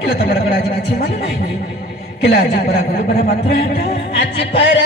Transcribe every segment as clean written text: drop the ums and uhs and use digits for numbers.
किला तमरा कड़ा जी किछि मन नाही किला जी परा गुरु परा मंत्र हटा आज पर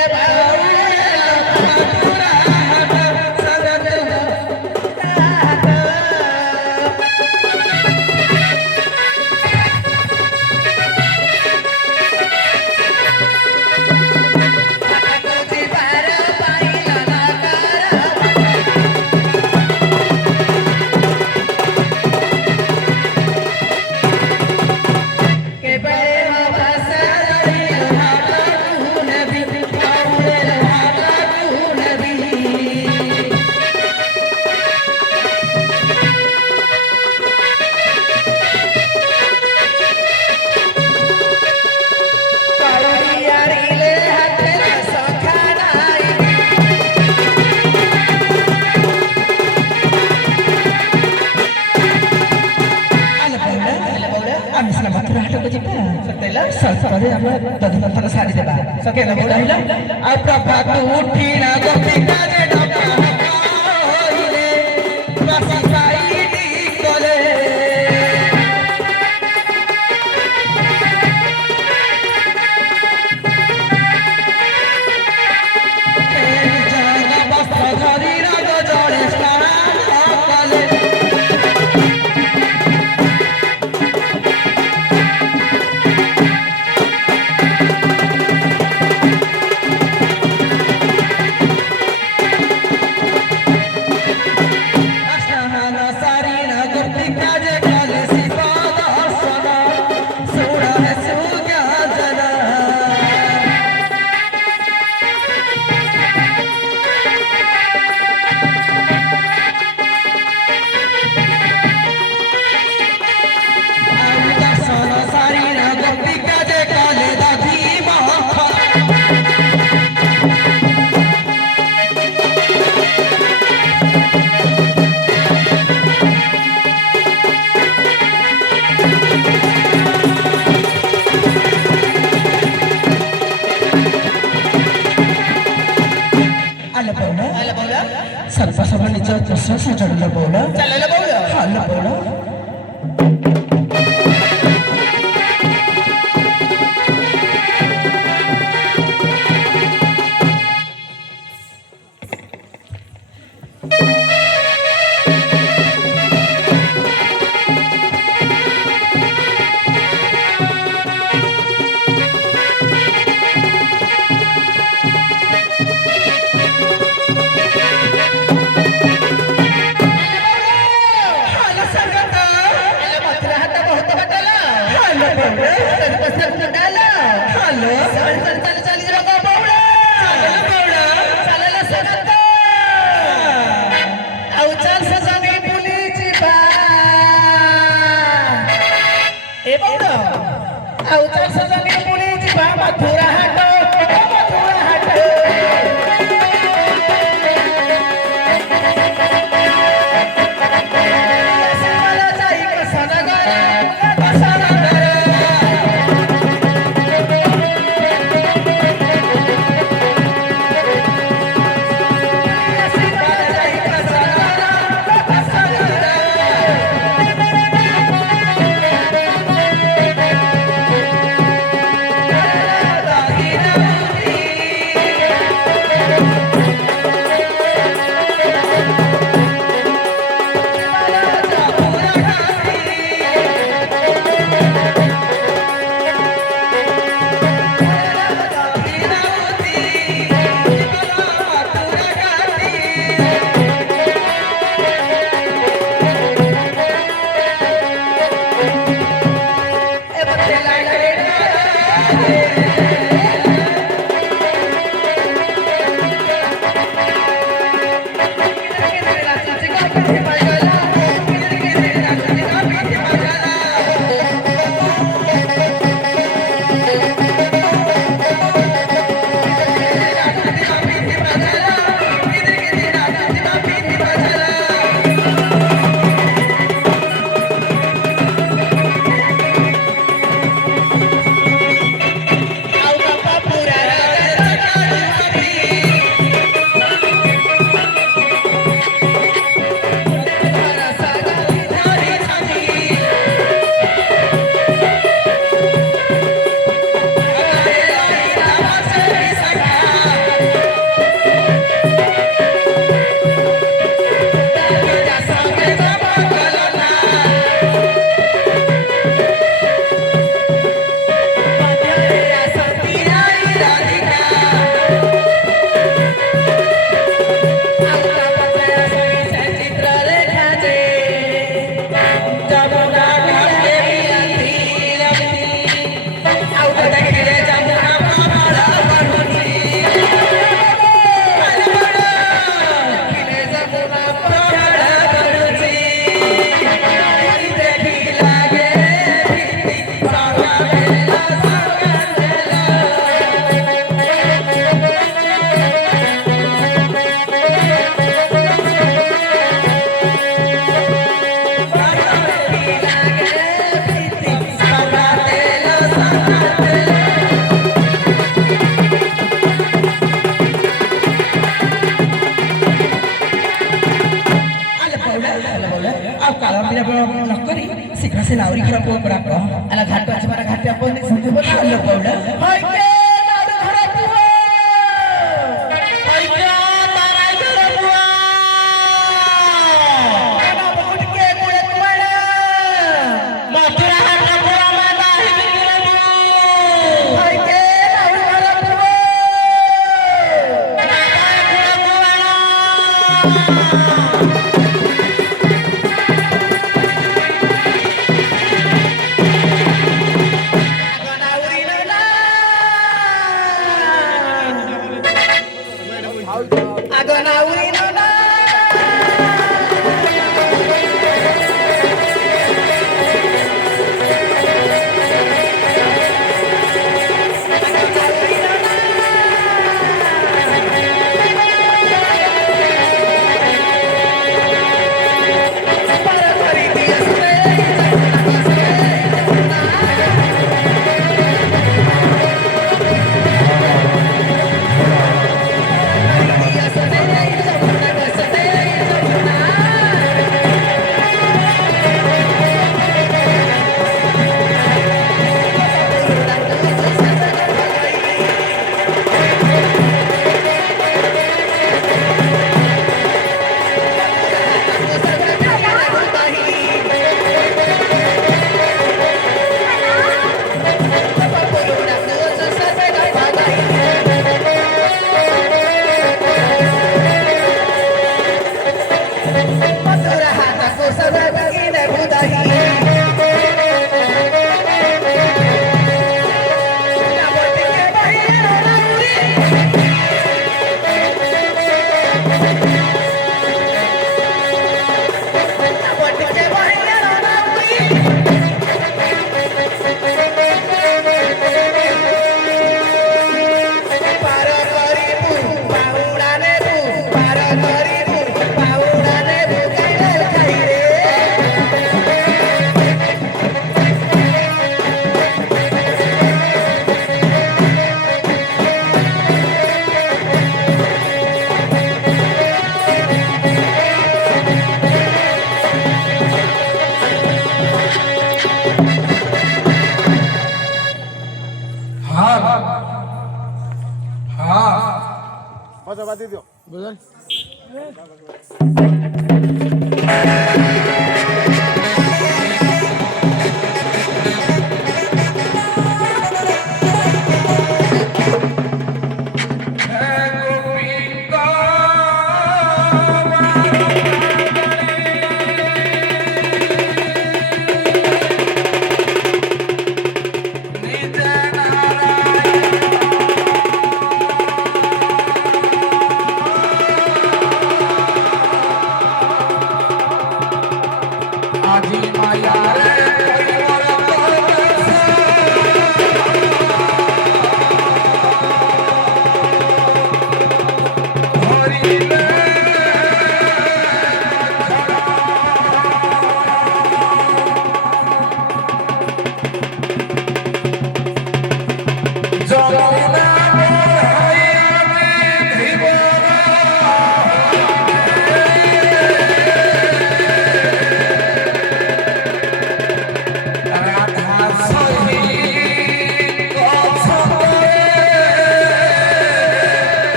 सरे हम दधुमंथन सारी देबा सकेला बोलाइला आ प्रभात उठी ना गोपिका जे डका होइले रासी साईडी कोले जाना बस्त्र धरी राग जड़े स्नान कले सर्वसभा निज दृश्य से चढ़ल बोला चलल बोला हाल बोला ଆଉ କାଳ ବିଳମ୍ବ ନ କରି ଶୀଘ୍ର ସେ ନାଉରୀ ଘର ପୁଅ ପରା କହ ଆଲା ଘାଟ ଅଛି ମାନେ ଘାଟ ଆପଣ ଶୁଣିବ ନା ଲୋ ପଉଡା ହଇକେ ନାଉରୀ ଘର ପୁଅ ହଇକେ ତାରା ଘର ପୁଅ ନା ବହୁତ କେ କୁଳେ କୁଆଡେ ମଥୁରା ହାଟ ପୁଅ ମାତା ହିବିକିର ପୁଅ ହଇକେ ନାଉରୀ ଘର ପୁଅ ନା ବାଦି ଦିଅ ବୁଝଲ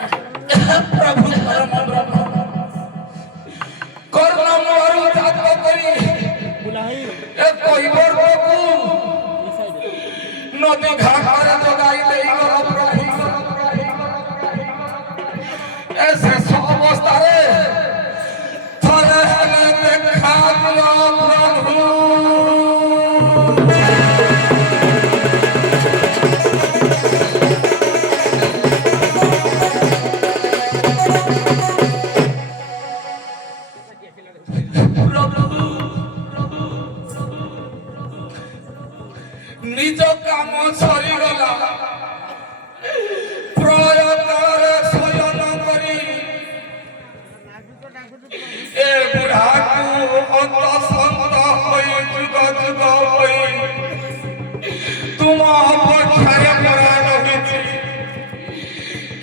प्रभु परम ब्रह्म कर्ण मोहरु जात करी ए कहिबर को नदी घाट रे जगाई देई गल प्रभु ऐसे अवस्था रे थले हले देखा दियो प्रभु निज काम सरी गला प्रयत्न शयन करी ए बुढ़ा को अंत संत होई जुग जुग होई तुम पक्षरे परा रहिछि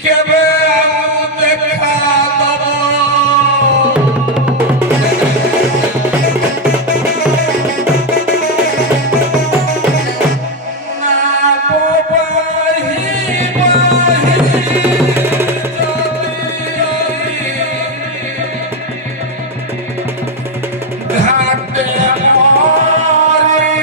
केबे आउ देखा दब घाटे मारी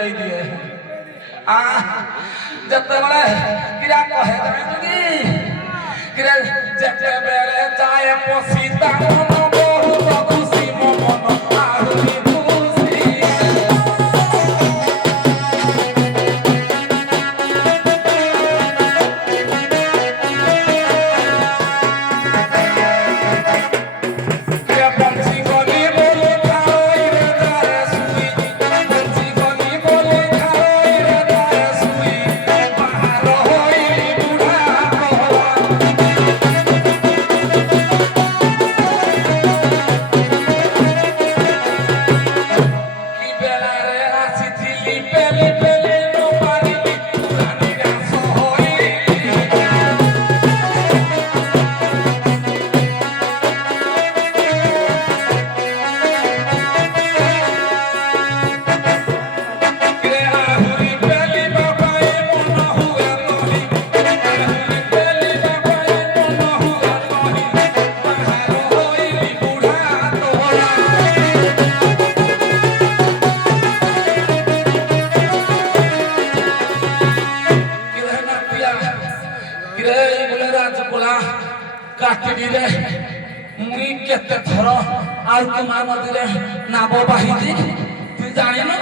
ପୁରେଇ ଦିଏ ଯେତେବେଳେ କିରା କହେ କିରେ ଯେତେବେଳେ ଯାଏ ପଶି ତା ମନ ବହୁତ ଖୁସି ମୋ ମନ ଆହୁରି ଖୁସି କାଟିରେ ମୁଇଁ କେତେ ଥର ଆଉ ତୁମା ନଦୀରେ ନାବ ବାହିଛି ତୁଇ ଜାଣିନୁ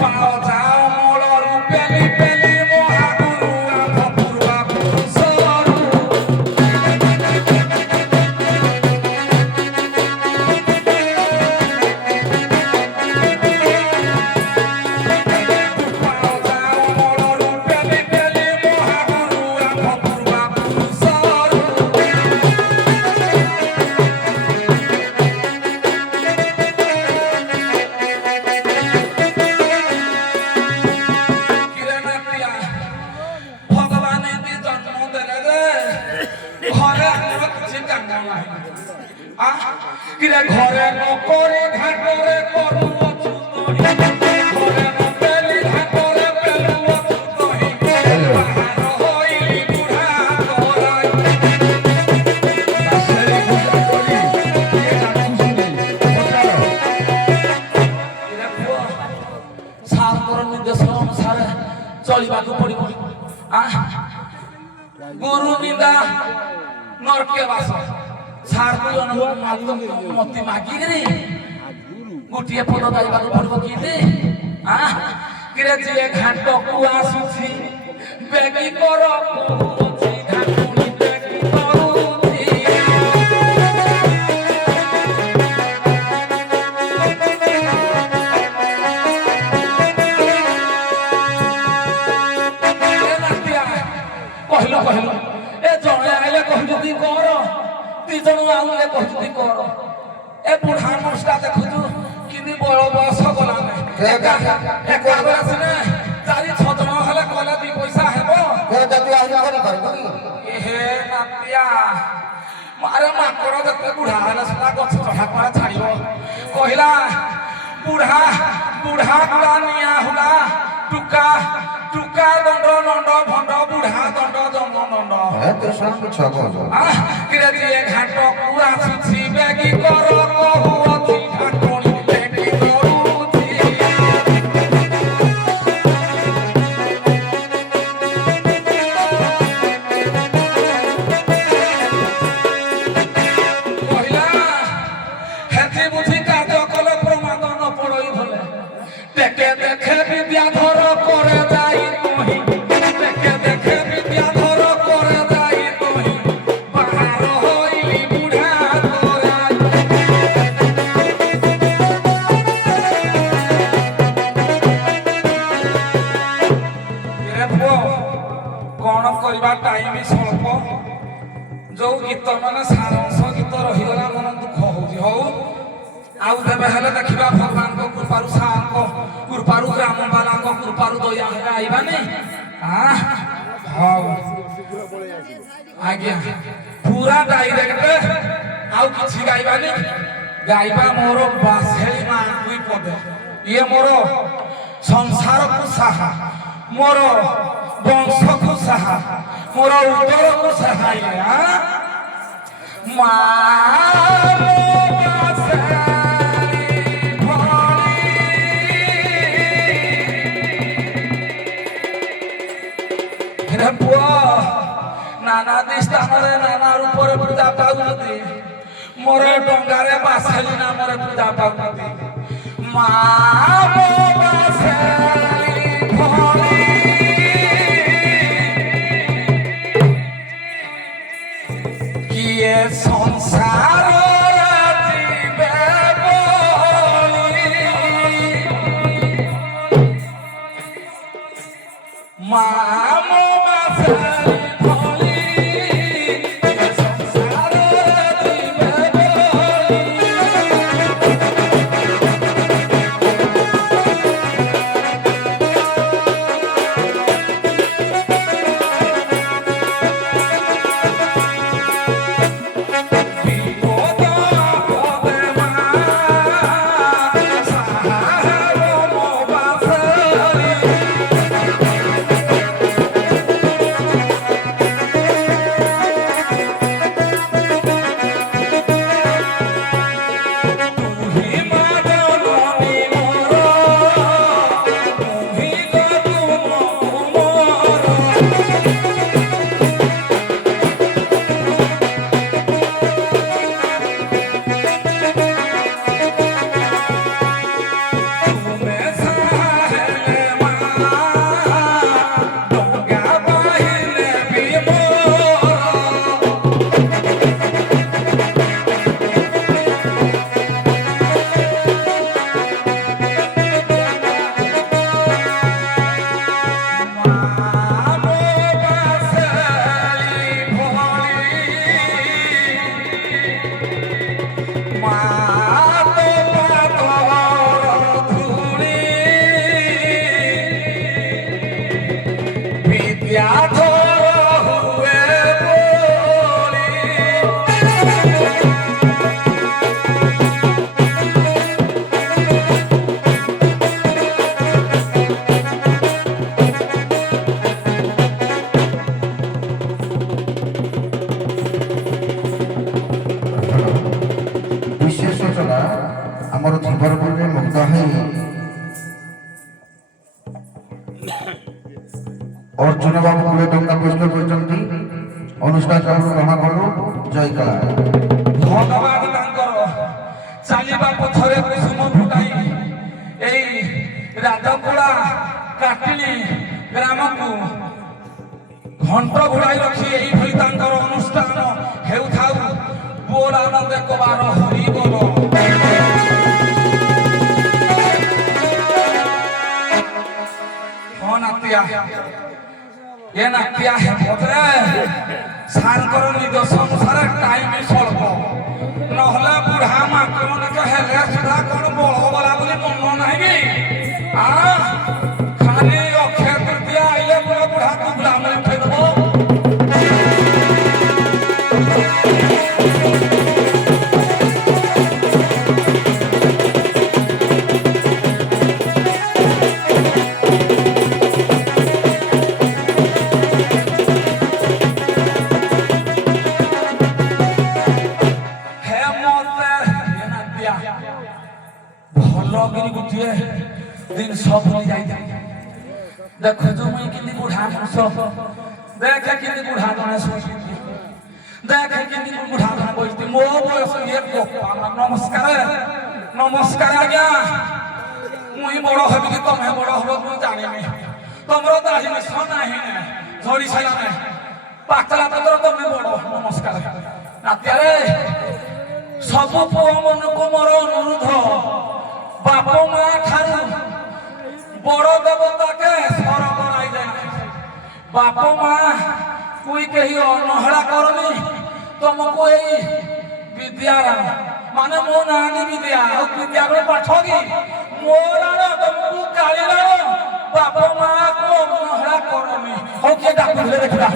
ପାଅ ଯାଅ ମୂଳରୁ ପେଲି ପେଲି ମହାଗୁରୁ ଆମ୍ଭ ପୂର୍ବା ପୁରୁଷରୁ ঘরে নকরি ঘাটরে করু অচুতনি ঘরে নপেলি ঘাটরে পেলু অচুতনি পাহাড় হইলি বুঢ়া তোরাই রাজশাহী পূজা করি কিଏ ଡାକୁଛନ୍ତି ପଚାର ସାରଙ୍କର ନିର୍ଦ୍ଦେଶ ଅନୁସାରେ ଚଳିବାକୁ ପଡିବ ଗୁରୁ ନିନ୍ଦା ନରକେ ବାସ ସାରକୁ ମତି ମାଗିକିରି ଗୋଟିଏ ପଦ ଗାଇବାକୁ ପଡିବ କିରେ କିରେ ଯିଏ ଘାଟକୁ ଆସୁଛି ବେଗି କର ଘାଟୁଣି ବେଗି କରୁଛି କହିଲ କହିଲ ଏ ଜଣେ ଆଇଲେ କହିଛନ୍ତି କର ଦି ଜଣ ଆଉଲେ କହିଛନ୍ତି କର ଏ ବୁଢା ମଣିଷଟା ଦେଖୁଛୁ କିନ୍ତି ବଳ ବୟସ ଗଲାନି ଏକା ଆସିନେ 4-6 ଜଣ ହେଲେ କଲେ 2 ପଇସା ହେବ ହେ ନାତିଆ ମାରେ ମାଙ୍କଡ ଯେତେ ବୁଢା ହେଲେ ସେଟା ଗଛ ଚଢା କୁଆଡେ ଛାଡିବ କହିଲା ବୁଢା ବୁଢା ଗୁଡା ନିଆଁ ହୁଡା ଟୁକା ଟୁକା ଦଣ୍ଡ ନଣ୍ଡ ଭଣ୍ଡ ବୁଢା ଦଣ୍ଡ ଜମ ନଣ୍ଡ କିରେ ଯିଏ ଘାଟକୁ ଆସୁଛି ବେଗି କର କହୁଅଛି ଘାଟୁଣି ବେଗି କରୁଛି କହିଲା ହେଥି ବୁଝି କାର୍ଯ୍ୟ କଲେ ପ୍ରମାଦ ନ ପଡଇ ଭଲେ ଦେଖେ ଦେଖେ ବିଦ୍ୟାଧର করে যাই তুহি দেখে দেখে বিদ্যাধর করে যাই তুহি পাহাড় হইলি বুঢ়া তোরাই କଣ କରିବା ଟାଇମ ସ୍ୱଳ୍ପ ଯୋଉ ଗୀତ ମାନେ ସାରାଂଶ ଗୀତ ରହିଗଲା ମନ ଦୁଃଖ ହଉଛି ହଉ ଆଉ ଦେବେ ହେଲେ ଦେଖିବା ଭଗବାନଙ୍କ କୃପାରୁ ସାଙ୍କ କୃପାରୁ ଗ୍ରାମବାଲାଙ୍କ କୃପାରୁ ଦୟା ହେଲେ ଆଇବାନି ହଉ ଆଜ୍ଞା ପୁରା ଡାଇରେକ୍ଟ ଆଉ କିଛି ଗାଇବାନି ଗାଇବା ମୋର ବାସେଳି ମାଙ୍କୁ ପଦେ ଇଏ ମୋର ସଂସାରକୁ ସାହା ମୋର ବଂଶକୁ ସାହା ମୋର ଉଦରକୁ ସାହା ମା मोर डंगारे बासेली ना मोर पूजा पाती मा मो बासेली भोली किए संसार जीवे बोली मा मो बासेली भोली किए संसार जीवे बोली ବିଶେଷ ସୂଚନା ଆମର ଧୀବରପୁରରେ ମୁଗ୍ଧ ହୋଇ ଅର୍ଜୁନ ବାବୁ 20 ଟଙ୍କା ପ୍ରସ୍ତୁତ କରିଛନ୍ତି ଅନୁଷ୍ଠାନ ଗ୍ରହଣ କଲୁ ଜୟ କଳା ଭଗବାନ ତାଙ୍କର ଚାଲିବା ପଥରେ କୁସୁମ ଫୁଟାଇ ଏଇ ରାଜକୁଳା କାଟିଲି ଗ୍ରାମକୁ ଘଣ୍ଟ ଘୋଡ଼ାଇ ରଖି ଏଇଭଳି ତାଙ୍କର ଅନୁଷ୍ଠାନ ହେଉଥାଉ ବୋଲ ଆନନ୍ଦ କବାର ହରି ବୋଲ ହଁ ନାତିଆ ଏ ନାତିଆ ହେପତରେ ସାରଙ୍କର ନିଜ ସଂସାର ଟାଇମ ସ୍ୱଳ୍ପ ନହେଲେ ବୁଢା ମାକ୍ରମଣକ ହେଲେ ସୁଦ୍ଧା କଣ ବଳ ବଲା ବୋଲି ମନ ନାହିଁ କି ଖାଲି ଅକ୍ଷୟ ତୃତୀୟା ଆଇଲେ ବୁଢାକୁ ଗ୍ରାମରେ ଉଠେଇଦବ ଜିନିଷ ଭୁଲି ଯାଇଥାଏ ଦେଖୁଛୁ ମୁଇଁ କେମିତି ବୁଢା ମଣିଷ ଦେଖେ କେମିତି ବୁଢା ଜଣେ ଶୋଇଛି ଦେଖେ କେମିତି ବୁଢା ଜଣେ ବସିଛି ମୋ ବୟସ ଇଏ ନମସ୍କାର ନମସ୍କାର ଆଜ୍ଞା ମୁଇଁ ବଡ ହେବି କି ତମେ ବଡ ହବ ମୁଁ ଜାଣିନି ତମର ଦାଢି ମିଶ ନାହିଁ ଝଡି ସାରିଲାନି ପାତଳା ପତ୍ର ତମେ ବଡ ନମସ୍କାର ନାତିଆରେ ସବୁ ପୁଅ ମାନଙ୍କୁ ମୋର ଅନୁରୋଧ ବାପ ମା ଠାରୁ ବଡ ଦେବତାକେ ସ୍ମରଣ କରାଇଯାଏ ବାପ ମା କୁଇ କେହି ଅନହଳା କରନି ତମକୁ ଏଇ ବିଦ୍ୟାର ମାନେ ମୋ ନାଁ ବିଦ୍ୟା ଆଉ ବିଦ୍ୟା ଗୋଟେ ପାଠ କି ମୋର ତମକୁ କାଳିର ବାପ ମା କୁ ଅନହଳା କରନି ହଉ କିଏ ଡାକୁଥିଲେ ଦେଖିବା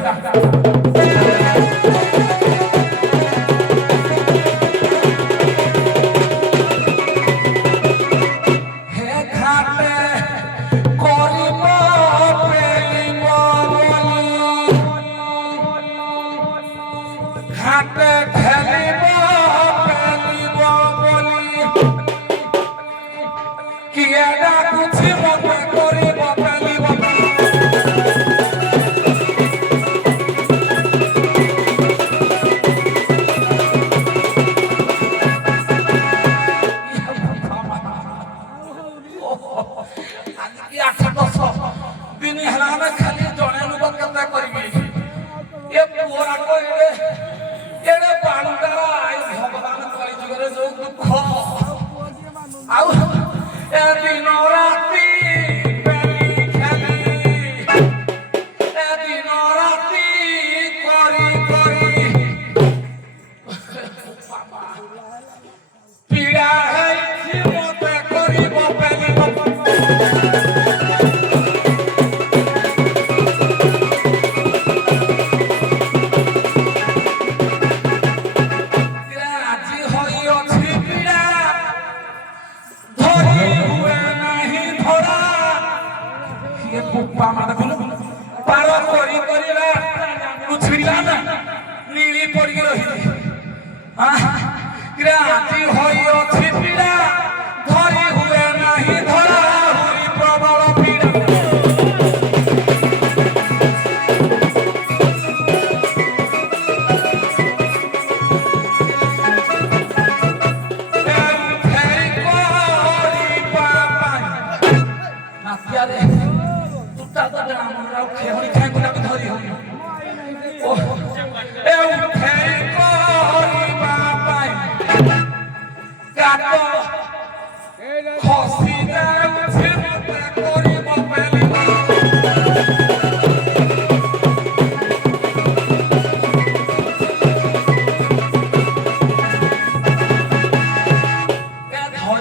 ଆଉ ଏ ଦିନ ରାତି ବେଲି ଖେଲି ଏ ଦିନ ରାତି କରି କରି ପୀଡ଼ା ହେଇଛି ମତେ କରିବ ବେଲି ଆଜି ହୋଇଅଛି ପୀଡ଼ା ଧରି ହୁଏ ନାହିଁ ଧରା କିଏ ପୁପା ମା ଦେଖୁନୁ ପାର କରି କରି ଛିଡ଼ିଲା ନା ନୀଳି ପଡ଼ିକି ରହିଲି ଆଜି ହୋଇଅଛି ପୀଡ଼ା ଧରି ହୁଏ ନାହିଁ ଧରା ହୁଇ ପ୍ରବଳ ପୀଡ଼ା নাতিয়ারে তুটা তো আমরা খেহনি খাই গুলাকে ধরি হই ও এ উঠে করিবা পাই কাটো খসি যায়